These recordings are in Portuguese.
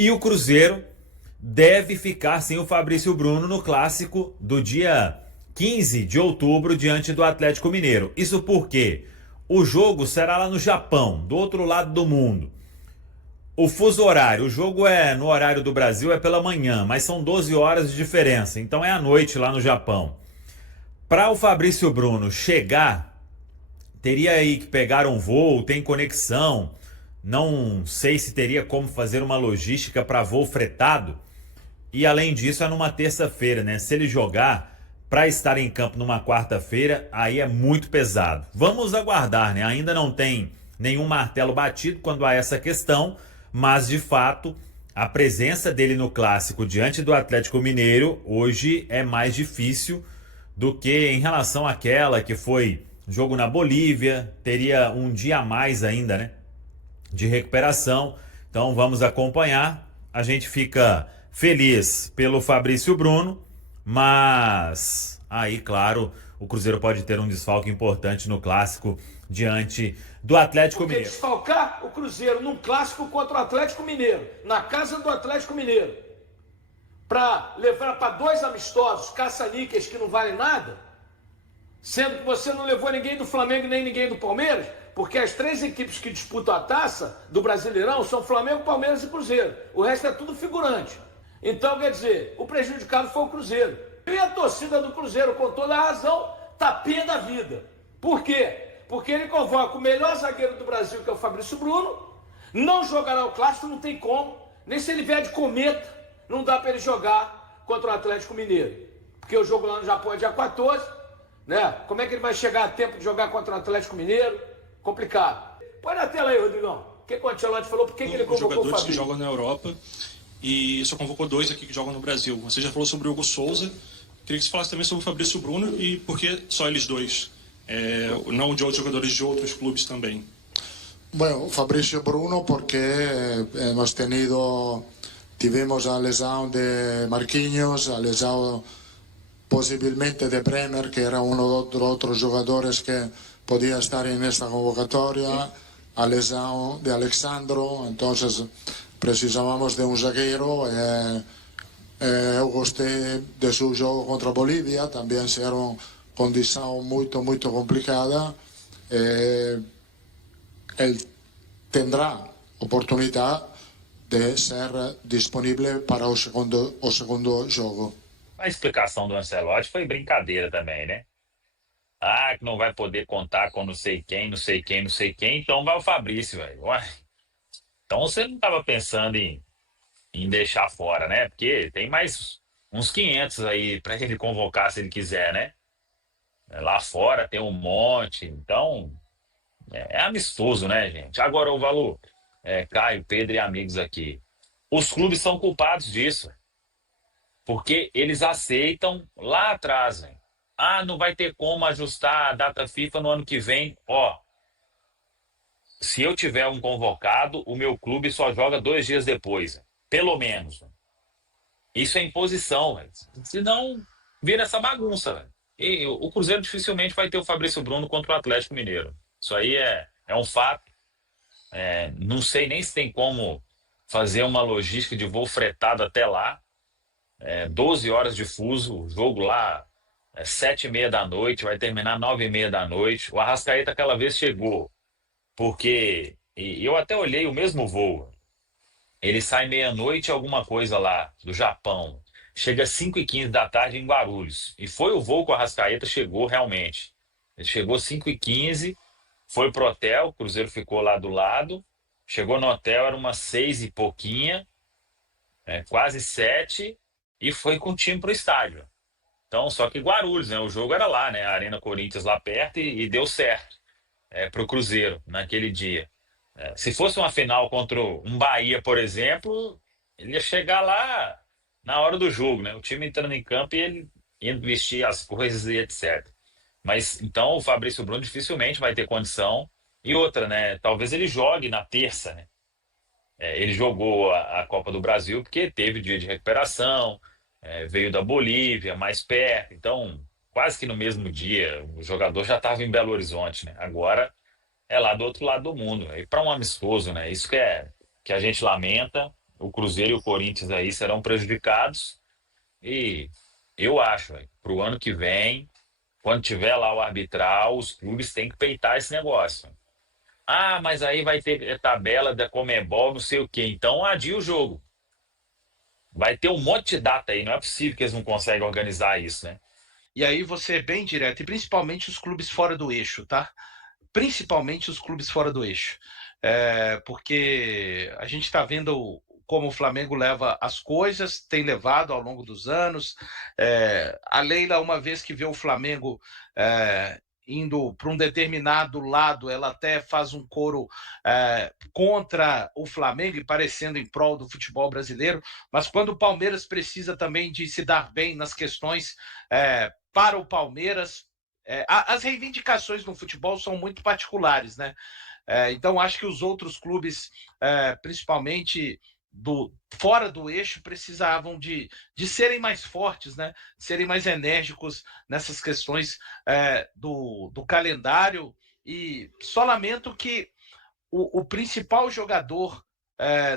E o Cruzeiro deve ficar sem o Fabrício Bruno no clássico do dia 15 de outubro diante do Atlético Mineiro. Isso porque o jogo será lá no Japão, do outro lado do mundo. O fuso horário, o jogo é no horário do Brasil, é pela manhã, mas são 12 horas de diferença, então é à noite lá no Japão. Para o Fabrício Bruno chegar, teria aí que pegar um voo, tem conexão, não sei se teria como fazer uma logística para voo fretado. E além disso, é numa terça-feira, né? Se ele jogar para estar em campo numa quarta-feira, aí é muito pesado. Vamos aguardar, né? Ainda não tem nenhum martelo batido quando há essa questão, mas de fato, a presença dele no clássico diante do Atlético Mineiro hoje é mais difícil do que em relação àquela que foi jogo na Bolívia, teria um dia a mais ainda, né? De recuperação. Então vamos acompanhar. A gente fica feliz pelo Fabrício Bruno, mas aí, claro, o Cruzeiro pode ter um desfalque importante no clássico diante do Atlético Porque Mineiro. desfalcar o Cruzeiro num clássico contra o Atlético Mineiro, na casa do Atlético Mineiro, para levar para 2 amistosos caça-níqueis que não valem nada, sendo que você não levou ninguém do Flamengo nem ninguém do Palmeiras, porque as 3 equipes que disputam a taça do Brasileirão são Flamengo, Palmeiras e Cruzeiro. O resto é tudo figurante. Então, quer dizer, o prejudicado foi o Cruzeiro. E a torcida do Cruzeiro, com toda a razão, tá pé da vida. Por quê? Porque ele convoca o melhor zagueiro do Brasil, que é o Fabrício Bruno, não jogará o clássico, não tem como. Nem se ele vier de cometa, não dá para ele jogar contra o Atlético Mineiro. Porque o jogo lá no Japão é dia 14, né? Como é que ele vai chegar a tempo de jogar contra o Atlético Mineiro? Complicado. Põe na tela aí, Rodrigão. O que o Ancelotti falou? Por que ele convocou o jogadores Fabrício? que jogam na Europa e só convocou 2 aqui que jogam no Brasil. Você já falou sobre o Hugo Souza. Queria que você falasse também sobre o Fabrício Bruno e por que só eles 2, não de outros jogadores de outros clubes também. Bueno, Fabricio Bruno porque tivemos a lesão de Marquinhos, a lesão possivelmente de Bremer, que era uno de los otros jogadores que podía estar en esta convocatoria, a lesão de Alexandro, entonces precisábamos de um zagueiro. Eu gostei de seu jogo contra a Bolívia, também era uma condição muito complicada. Ele terá oportunidade de ser disponível para o segundo jogo. A explicação do Ancelotti foi brincadeira também, né? Ah, que não vai poder contar com não sei quem, não sei quem, não sei quem, então vai o Fabrício, velho. Ué, então você não estava pensando em deixar fora, né? Porque tem mais uns 500 aí para ele convocar se ele quiser, né? Lá fora tem um monte, então é amistoso, né, gente? Agora o valor, Caio, Pedro e amigos aqui, os clubes são culpados disso, porque eles aceitam lá atrás, velho. Ah, não vai ter como ajustar a data FIFA no ano que vem. Ó, se eu tiver um convocado, o meu clube só joga 2 dias depois, véio. Pelo menos, véio. Isso é imposição, véio. Senão vira essa bagunça, véio. E o Cruzeiro dificilmente vai ter o Fabrício Bruno contra o Atlético Mineiro. Isso aí é um fato. Não sei nem se tem como fazer uma logística de voo fretado até lá. 12 horas de fuso, o jogo lá 7h30 da noite, vai terminar 9h30 da noite. O Arrascaeta aquela vez chegou, porque e eu até olhei o mesmo voo. Ele sai meia-noite alguma coisa lá do Japão. Chega às 5h15 da tarde em Guarulhos. E foi o voo que o Arrascaeta chegou realmente. Ele chegou às 5h15, foi pro hotel, o Cruzeiro ficou lá do lado. Chegou no hotel, era umas 6 e pouquinha, quase 7, e foi com o time pro estádio. Então, só que Guarulhos, né? O jogo era lá, né? A Arena Corinthians lá perto e deu certo pro Cruzeiro naquele dia. Se fosse uma final contra um Bahia, por exemplo, ele ia chegar lá na hora do jogo, né? O time entrando em campo e ele indo vestir as coisas e etc. Mas então o Fabrício Bruno dificilmente vai ter condição. E outra, né? Talvez ele jogue na terça, né? Ele jogou a Copa do Brasil porque teve dia de recuperação, veio da Bolívia, mais perto. Então, quase que no mesmo dia, o jogador já estava em Belo Horizonte, né? Agora é lá do outro lado do mundo. E para um amistoso, né? Isso que a gente lamenta. o Cruzeiro e o Corinthians aí serão prejudicados. E eu acho, para o ano que vem, quando tiver lá o arbitral, os clubes têm que peitar esse negócio. Ah, mas aí vai ter tabela da Conmebol, não sei o quê. Então adia o jogo. Vai ter um monte de data aí. Não é possível que eles não conseguem organizar isso, né? E aí você é bem direto, e principalmente os clubes fora do eixo, tá? Principalmente os clubes fora do eixo. Porque a gente está vendo como o Flamengo leva as coisas, tem levado ao longo dos anos. A Leila, uma vez que vê o Flamengo indo para um determinado lado, ela até faz um coro contra o Flamengo e parecendo em prol do futebol brasileiro, mas quando o Palmeiras precisa também de se dar bem nas questões para o Palmeiras, as reivindicações no futebol são muito particulares, né? Então acho que os outros clubes, principalmente fora do eixo, precisavam de serem mais fortes, né? Serem mais enérgicos nessas questões do calendário. E só lamento que o principal jogador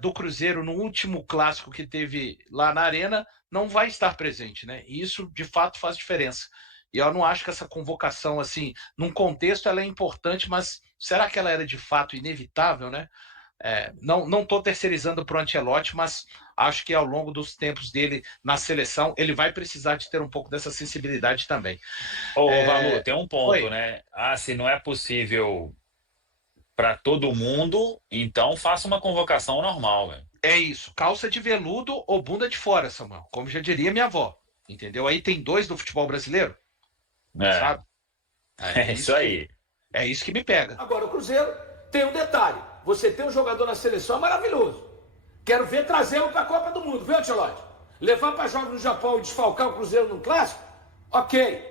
do Cruzeiro no último clássico que teve lá na Arena não vai estar presente, né? E isso de fato faz diferença. E eu não acho que essa convocação, assim, num contexto, ela é importante, mas será que ela era de fato inevitável, né? Não estou terceirizando para o Ancelotti, mas acho que ao longo dos tempos dele na seleção, ele vai precisar de ter um pouco dessa sensibilidade também. Valu, tem um ponto, Oi. né? Ah, se não é possível para todo mundo, então faça uma convocação normal, velho. É isso, calça de veludo ou bunda de fora, Samuel, como já diria minha avó, entendeu? Aí tem 2 do futebol brasileiro, sabe? É isso aí. É isso que me pega. Agora, o Cruzeiro tem um detalhe. Você tem um jogador na seleção maravilhoso. Quero ver trazê-lo para a Copa do Mundo, viu, Ancelotti? Levar para jogos no Japão e desfalcar o Cruzeiro no clássico? Ok.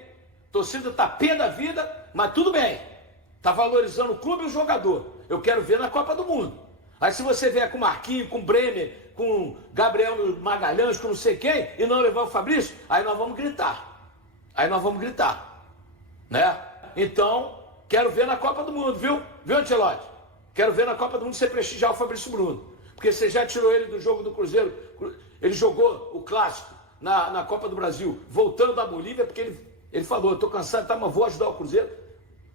Torcida tá pé da vida, mas tudo bem. Tá valorizando o clube e o jogador. Eu quero ver na Copa do Mundo. Aí se você vier com o Marquinhos, com o Bremer, com o Gabriel Magalhães, com não sei quem, e não levar o Fabrício, aí nós vamos gritar. Né? Então, quero ver na Copa do Mundo, viu? Viu, Ancelotti? Quero ver na Copa do Mundo você prestigiar o Fabrício Bruno. Porque você já tirou ele do jogo do Cruzeiro. Ele jogou o clássico na Copa do Brasil, voltando da Bolívia, porque ele falou, eu tô cansado, tá, mas vou ajudar o Cruzeiro.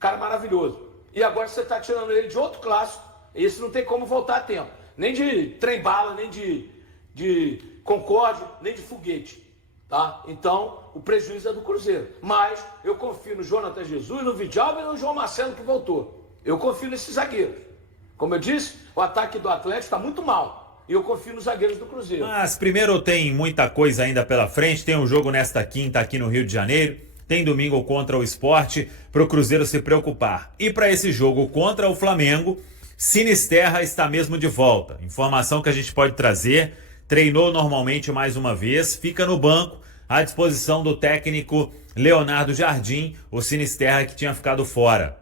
Cara maravilhoso. E agora você tá tirando ele de outro clássico, e esse não tem como voltar a tempo. Nem de trem-bala, nem de Concorde, nem de foguete. Tá? Então, o prejuízo é do Cruzeiro. Mas eu confio no Jonathan Jesus, no Vidalba e no João Marcelo que voltou. Eu confio nesses zagueiros. Como eu disse, o ataque do Atlético está muito mal. E eu confio nos zagueiros do Cruzeiro. Mas primeiro tem muita coisa ainda pela frente. Tem um jogo nesta quinta aqui no Rio de Janeiro. Tem domingo contra o Sport para o Cruzeiro se preocupar. E para esse jogo contra o Flamengo, Sinisterra está mesmo de volta. Informação que a gente pode trazer. Treinou normalmente mais uma vez. Fica no banco à disposição do técnico Leonardo Jardim. O Sinisterra que tinha ficado fora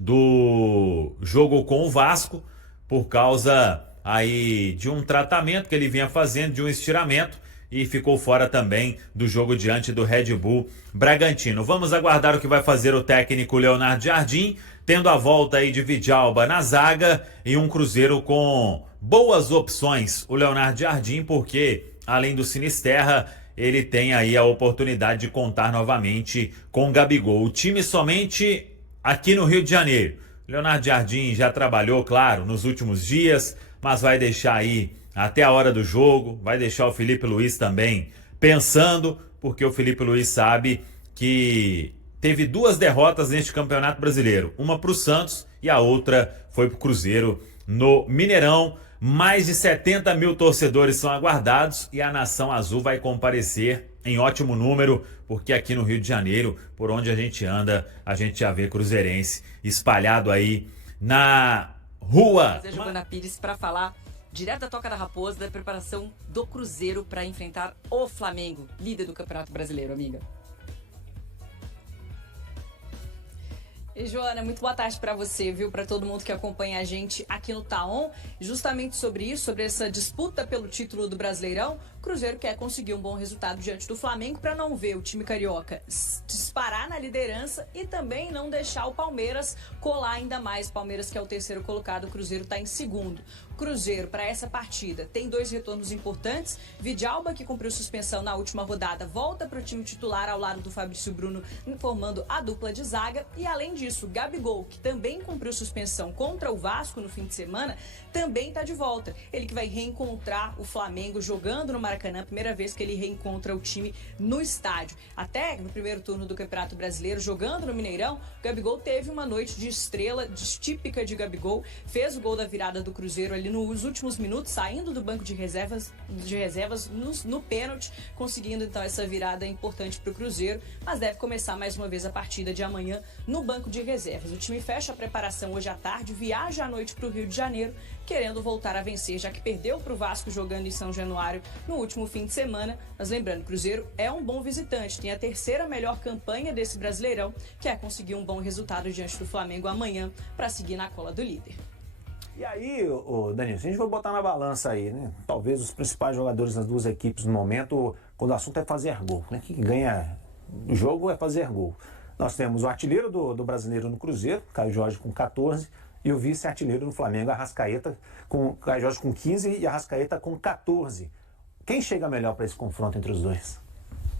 do jogo com o Vasco por causa aí de um tratamento que ele vinha fazendo, de um estiramento, e ficou fora também do jogo diante do Red Bull Bragantino. Vamos aguardar o que vai fazer o técnico Leonardo Jardim, tendo a volta aí de Vidalba na zaga e um Cruzeiro com boas opções. O Leonardo Jardim, porque além do Sinisterra, ele tem aí a oportunidade de contar novamente com o Gabigol. O time somente aqui no Rio de Janeiro. Leonardo Jardim já trabalhou, claro, nos últimos dias, mas vai deixar aí até a hora do jogo, vai deixar o Felipe Luiz também pensando, porque o Felipe Luiz sabe que teve 2 derrotas neste Campeonato Brasileiro. Uma para o Santos e a outra foi para o Cruzeiro no Mineirão. Mais de 70 mil torcedores são aguardados e a Nação Azul vai comparecer em ótimo número, porque aqui no Rio de Janeiro, por onde a gente anda, a gente já vê cruzeirense espalhado aí na rua. Fazer Giovana Pires para falar direto da Toca da Raposa da preparação do Cruzeiro para enfrentar o Flamengo, líder do Campeonato Brasileiro, amiga. E, Joana, muito boa tarde para você, viu? Para todo mundo que acompanha a gente aqui no Taon. Justamente sobre isso, sobre essa disputa pelo título do Brasileirão, Cruzeiro quer conseguir um bom resultado diante do Flamengo para não ver o time carioca disparar na liderança e também não deixar o Palmeiras colar ainda mais. Palmeiras, que é o terceiro colocado, o Cruzeiro está em segundo. Cruzeiro, para essa partida, tem 2 retornos importantes. Vidalba, que cumpriu suspensão na última rodada, volta para o time titular ao lado do Fabrício Bruno, formando a dupla de zaga. E além disso, Gabigol, que também cumpriu suspensão contra o Vasco no fim de semana, também está de volta. Ele que vai reencontrar o Flamengo jogando no Maracanã, primeira vez que ele reencontra o time no estádio. Até no primeiro turno do Campeonato Brasileiro, jogando no Mineirão, o Gabigol teve uma noite de estrela, típica de Gabigol, fez o gol da virada do Cruzeiro ali nos últimos minutos, saindo do banco de reservas no pênalti, conseguindo então essa virada importante para o Cruzeiro, mas deve começar mais uma vez a partida de amanhã no banco de reservas. O time fecha a preparação hoje à tarde, viaja à noite para o Rio de Janeiro, querendo voltar a vencer, já que perdeu para o Vasco jogando em São Januário no último fim de semana. Mas lembrando, o Cruzeiro é um bom visitante, tem a terceira melhor campanha desse Brasileirão, quer conseguir um bom resultado diante do Flamengo amanhã para seguir na cola do líder. E aí, Danilo, se a gente for botar na balança aí, né? Talvez os principais jogadores das duas equipes no momento, quando o assunto é fazer gol, né? Quem ganha o jogo é fazer gol. Nós temos o artilheiro do Brasileiro no Cruzeiro, Caio Jorge com 14, e o vice-artilheiro do Flamengo, Arrascaeta, com Caio Jorge com 15 e Arrascaeta com 14. Quem chega melhor para esse confronto entre os dois?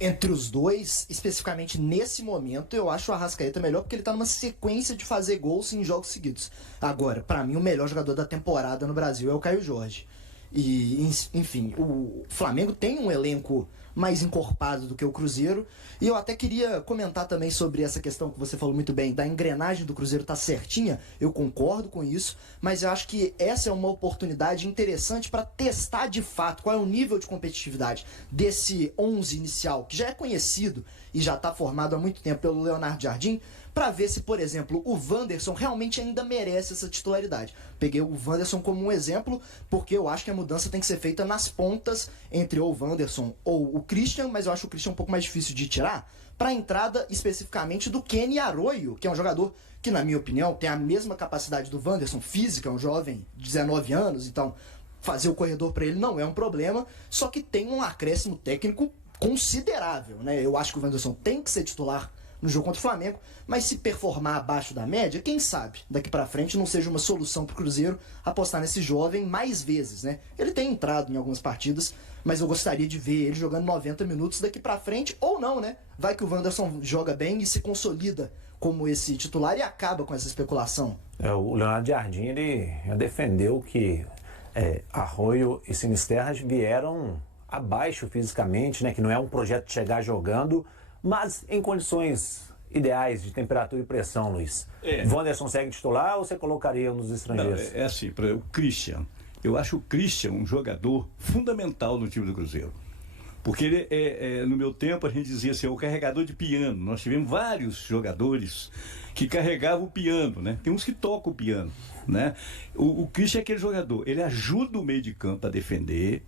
Entre os dois, especificamente nesse momento, eu acho o Arrascaeta melhor porque ele tá numa sequência de fazer gols em jogos seguidos. Agora, pra mim, o melhor jogador da temporada no Brasil é o Caio Jorge. E, enfim, o Flamengo tem um elenco mais encorpado do que o Cruzeiro. E eu até queria comentar também sobre essa questão que você falou muito bem, da engrenagem do Cruzeiro tá certinha. Eu concordo com isso, mas eu acho que essa é uma oportunidade interessante para testar de fato qual é o nível de competitividade desse 11 inicial, que já é conhecido e já está formado há muito tempo pelo Leonardo Jardim, para ver se, por exemplo, o Wanderson realmente ainda merece essa titularidade. Peguei o Wanderson como um exemplo, porque eu acho que a mudança tem que ser feita nas pontas entre ou o Wanderson ou o Christian, mas eu acho o Christian um pouco mais difícil de tirar, para a entrada especificamente do Kenny Arroyo, que é um jogador que, na minha opinião, tem a mesma capacidade do Wanderson, física, um jovem de 19 anos, então fazer o corredor para ele não é um problema, só que tem um acréscimo técnico considerável, né? Eu acho que o Wanderson tem que ser titular no jogo contra o Flamengo, mas se performar abaixo da média, quem sabe daqui pra frente não seja uma solução pro Cruzeiro apostar nesse jovem mais vezes, né? Ele tem entrado em algumas partidas, mas eu gostaria de ver ele jogando 90 minutos daqui pra frente, ou não, né? Vai que o Wanderson joga bem e se consolida como esse titular e acaba com essa especulação. O Leonardo Jardim, ele já defendeu que Arroyo e Sinisterras vieram abaixo fisicamente, né? Que não é um projeto de chegar jogando, mas em condições ideais de temperatura e pressão, Luiz. Wanderson segue titular ou você colocaria nos estrangeiros? Não, assim, para o Christian. Eu acho o Christian um jogador fundamental no time do Cruzeiro. Porque ele no meu tempo a gente dizia assim, é o carregador de piano. Nós tivemos vários jogadores que carregavam o piano, né? Tem uns que tocam o piano, né? O Christian é aquele jogador, ele ajuda o meio de campo a defender,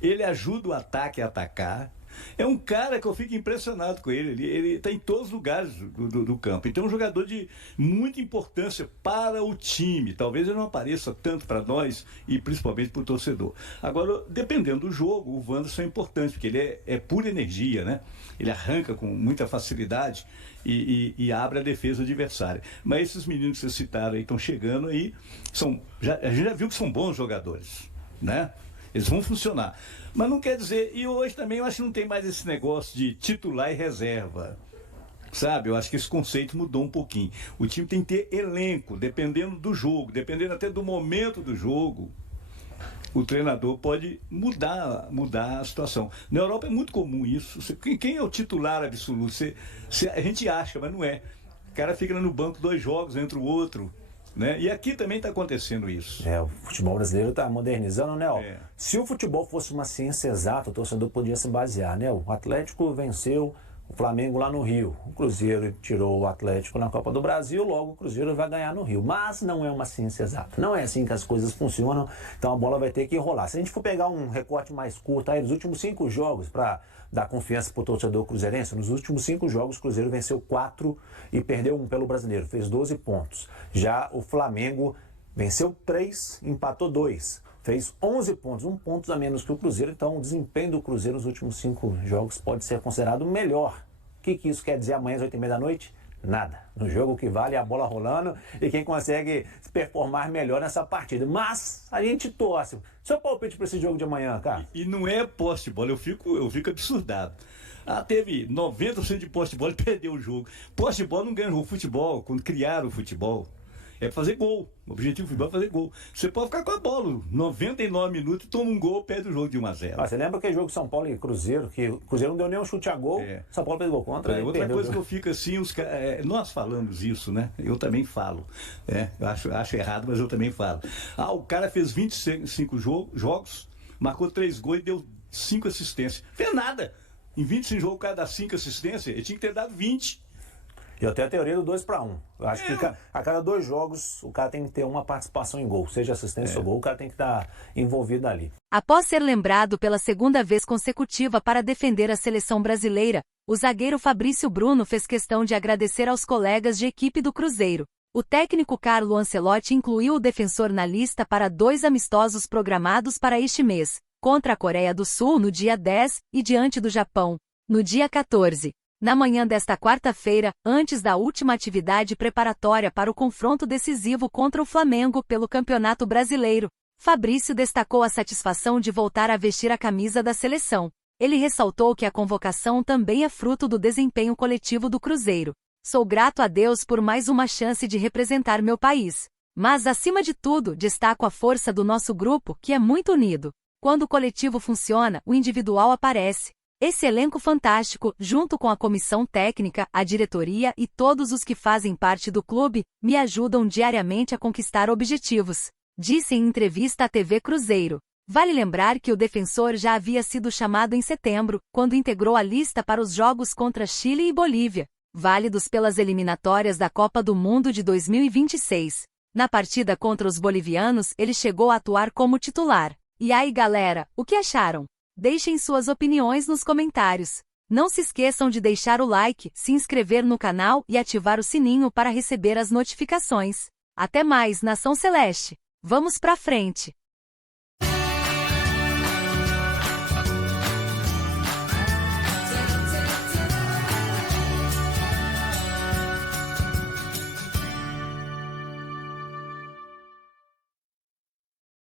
ele ajuda o ataque a atacar. É um cara que eu fico impressionado com ele. Ele está em todos os lugares do campo. Então é um jogador de muita importância para o time. Talvez ele não apareça tanto para nós e principalmente para o torcedor. Agora, dependendo do jogo, o Wanderson é importante, porque ele é pura energia, né? Ele arranca com muita facilidade e abre a defesa adversária. Mas esses meninos que vocês citaram aí estão chegando aí, a gente já viu que são bons jogadores, né? Eles vão funcionar. Mas não quer dizer... E hoje também eu acho que não tem mais esse negócio de titular e reserva. Sabe? Eu acho que esse conceito mudou um pouquinho. O time tem que ter elenco, dependendo do jogo, dependendo até do momento do jogo. O treinador pode mudar a situação. Na Europa é muito comum isso. Quem é o titular absoluto? A gente acha, mas não é. O cara fica no banco 2 jogos, entra o outro. Né? E aqui também está acontecendo isso. O futebol brasileiro está modernizando, né? Se o futebol fosse uma ciência exata, o torcedor podia se basear, né? O Atlético venceu o Flamengo lá no Rio. O Cruzeiro tirou o Atlético na Copa do Brasil, logo o Cruzeiro vai ganhar no Rio. Mas não é uma ciência exata. Não é assim que as coisas funcionam, então a bola vai ter que rolar. Se a gente for pegar um recorte mais curto aí, nos últimos 5 jogos, para dar confiança para o torcedor cruzeirense, nos últimos 5 jogos o Cruzeiro venceu 4 e perdeu 1 pelo Brasileiro, fez 12 pontos. Já o Flamengo venceu 3, empatou 2. fez 11 pontos, 1 ponto a menos que o Cruzeiro, então o desempenho do Cruzeiro nos últimos 5 jogos pode ser considerado melhor. O que isso quer dizer amanhã às 8h30 da noite? Nada. No jogo que vale é a bola rolando e quem consegue performar melhor nessa partida. Mas a gente torce. Seu palpite para esse jogo de amanhã, cara? E não é posse de bola, eu fico absurdado. Teve 90% de posse de bola e perdeu o jogo. Posse de bola não ganha o futebol, quando criaram o futebol. É fazer gol. O objetivo do futebol é fazer gol. Você pode ficar com a bola 99 minutos, toma um gol, perde o jogo de 1-0. Você lembra aquele jogo São Paulo e Cruzeiro, que o Cruzeiro não deu nem um chute a gol, São Paulo fez gol contra. Outra coisa que eu fico assim, nós falamos isso, né? Eu também falo. Eu acho errado, mas eu também falo. O cara fez 25 jogos, marcou 3 gols e deu 5 assistências. Fez nada. Em 25 jogos o cara dá 5 assistências, ele tinha que ter dado 20. E eu tenho a teoria do 2-1. Eu acho que a cada 2 jogos o cara tem que ter uma participação em gol. Seja assistência ou gol, o cara tem que estar envolvido ali. Após ser lembrado pela 2ª vez consecutiva para defender a seleção brasileira, o zagueiro Fabrício Bruno fez questão de agradecer aos colegas de equipe do Cruzeiro. O técnico Carlo Ancelotti incluiu o defensor na lista para 2 amistosos programados para este mês, contra a Coreia do Sul no dia 10 e diante do Japão, no dia 14. Na manhã desta quarta-feira, antes da última atividade preparatória para o confronto decisivo contra o Flamengo pelo Campeonato Brasileiro, Fabrício destacou a satisfação de voltar a vestir a camisa da seleção. Ele ressaltou que a convocação também é fruto do desempenho coletivo do Cruzeiro. Sou grato a Deus por mais uma chance de representar meu país. Mas, acima de tudo, destaco a força do nosso grupo, que é muito unido. Quando o coletivo funciona, o individual aparece. Esse elenco fantástico, junto com a comissão técnica, a diretoria e todos os que fazem parte do clube, me ajudam diariamente a conquistar objetivos, disse em entrevista à TV Cruzeiro. Vale lembrar que o defensor já havia sido chamado em setembro, quando integrou a lista para os jogos contra Chile e Bolívia, válidos pelas eliminatórias da Copa do Mundo de 2026. Na partida contra os bolivianos, ele chegou a atuar como titular. E aí, galera, o que acharam? Deixem suas opiniões nos comentários. Não se esqueçam de deixar o like, se inscrever no canal e ativar o sininho para receber as notificações. Até mais, Nação Celeste! Vamos pra frente!